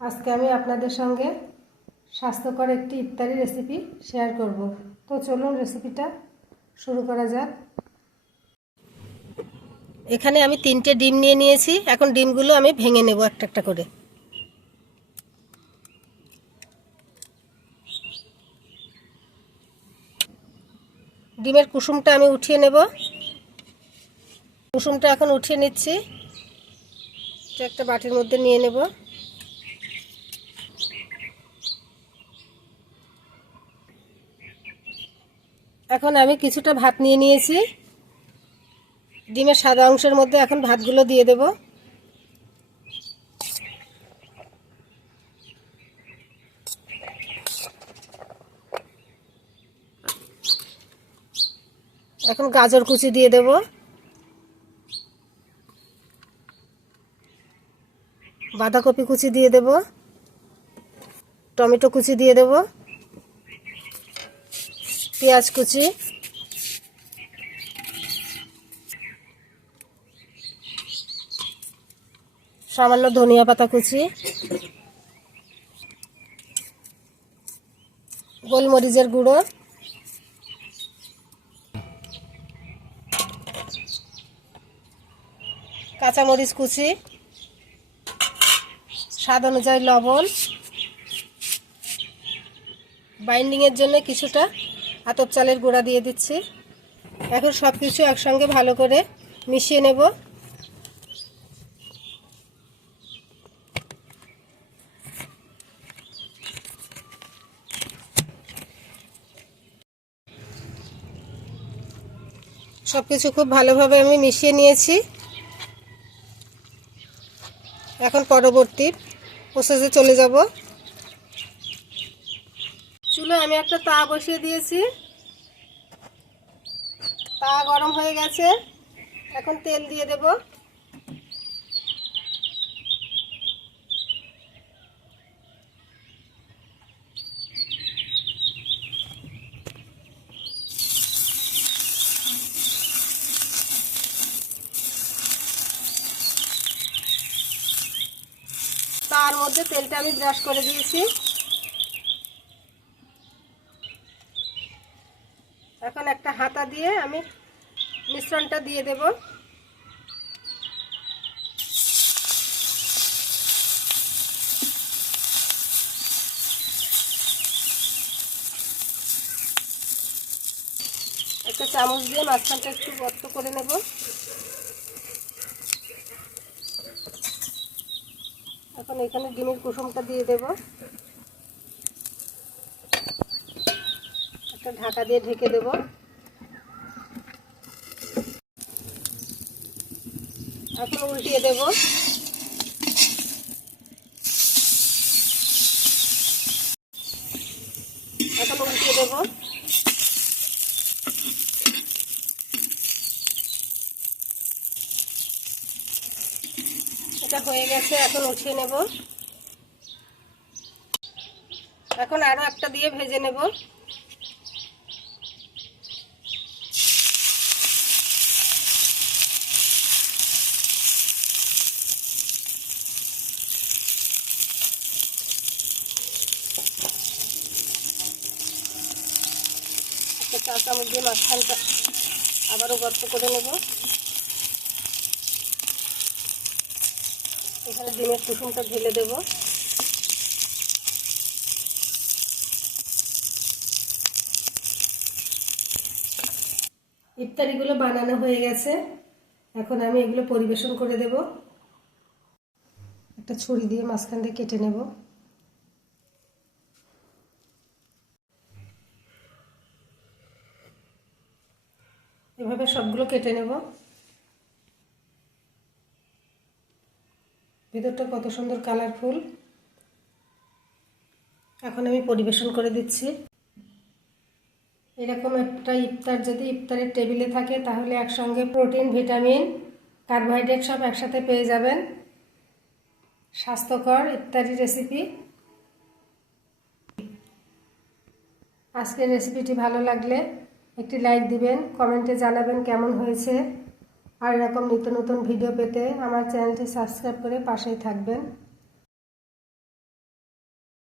আজকে আমি আপনাদের সঙ্গে স্বাস্থ্যকর একটি ইফতারি রেসিপি শেয়ার করব। তো চলুন রেসিপিটা শুরু করা যাক। এখানে আমি 3টে ডিম নিয়ে নিয়েছি। এখন ডিমগুলো আমি ভেঙে নেব একটা একটা করে। ডিমের কুসুমটা আমি উঠিয়ে নেব। কুসুমটা এখন উঠিয়ে নিচ্ছি। একটা বাটির মধ্যে নিয়ে নেব। এখন আমি কিছুটা ভাত নিয়ে নিয়েছি। ডিমের সাদা অংশের মধ্যে এখন ভাতগুলো দিয়ে দেব। এখন গাজর কুচি দিয়ে দেব। বাঁধাকপি কুচি দিয়ে দেব। টমেটো কুচি দিয়ে দেব। পেঁয়াজ কুচি, সামান্য ধনিয়া পাতা কুচি, গোলমরিচের গুঁড়ো, কাঁচামরিচ কুচি, স্বাদ অনুযায়ী লবণ, বাইন্ডিংয়ের জন্য কিছুটা আতপ চালের গুঁড়া দিয়ে দিচ্ছি। এখন সব কিছু একসঙ্গে ভালো করে মিশিয়ে নেব। সব কিছু খুব ভালোভাবে আমি মিশিয়ে নিয়েছি। এখন পরবর্তী প্রসেসে চলে যাব। চুলায় আমি একটা তাওয়া বসিয়ে দিয়েছি। তাওয়া গরম হয়ে গেছে। এখন তেল দিয়ে দেব। তার মধ্যে তেলটা আমি ব্রাশ করে দিয়েছি। এখন একটা হাতা দিয়ে আমি মিশ্রণটা দিয়ে দেব। একটা চামচ দিয়ে মাঝখানটা একটু গর্ত করে নেব। এখন এখানে ডিমের কুসুমটা দিয়ে দেব। একটা ঢাকা দিয়ে ঢেকে দেব। এখন উল্টিয়ে দেব। এখন উল্টিয়ে দেব। এটা হয়ে গেছে। এখন উঠিয়ে নেব। এখন আরো একটা দিয়ে ভেজে নেব। একটা চা চামচ দিয়ে মাঝখানটা আবারও গর্ত করে নেব। এখানে ডিমের কুসুমটা ঢেলে দেব। ইফতারিগুলো বানানো হয়ে গেছে। এখন আমি এগুলো পরিবেশন করে দেব। একটা ছুরি দিয়ে মাঝখান দিয়ে কেটে নেব। এভাবে সবগুলো কেটে নেব। ভিতরটা কত সুন্দর কালারফুল। এখন আমি পরিবেশন করে দিচ্ছি। এরকম একটা ইফতার যদি ইফতারের টেবিলে থাকে তাহলে একসঙ্গে প্রোটিন, ভিটামিন, কার্বোহাইড্রেট সব একসাথে পেয়ে যাবেন। স্বাস্থ্যকর ইফতারি রেসিপি। আজকের রেসিপিটি ভালো লাগলে একটি লাইক দিবেন, কমেন্টে জানাবেন কেমন হয়েছে। আর এরকম নিত্য নতুন ভিডিও পেতে আমার চ্যানেলটি সাবস্ক্রাইব করে পাশেই থাকবেন।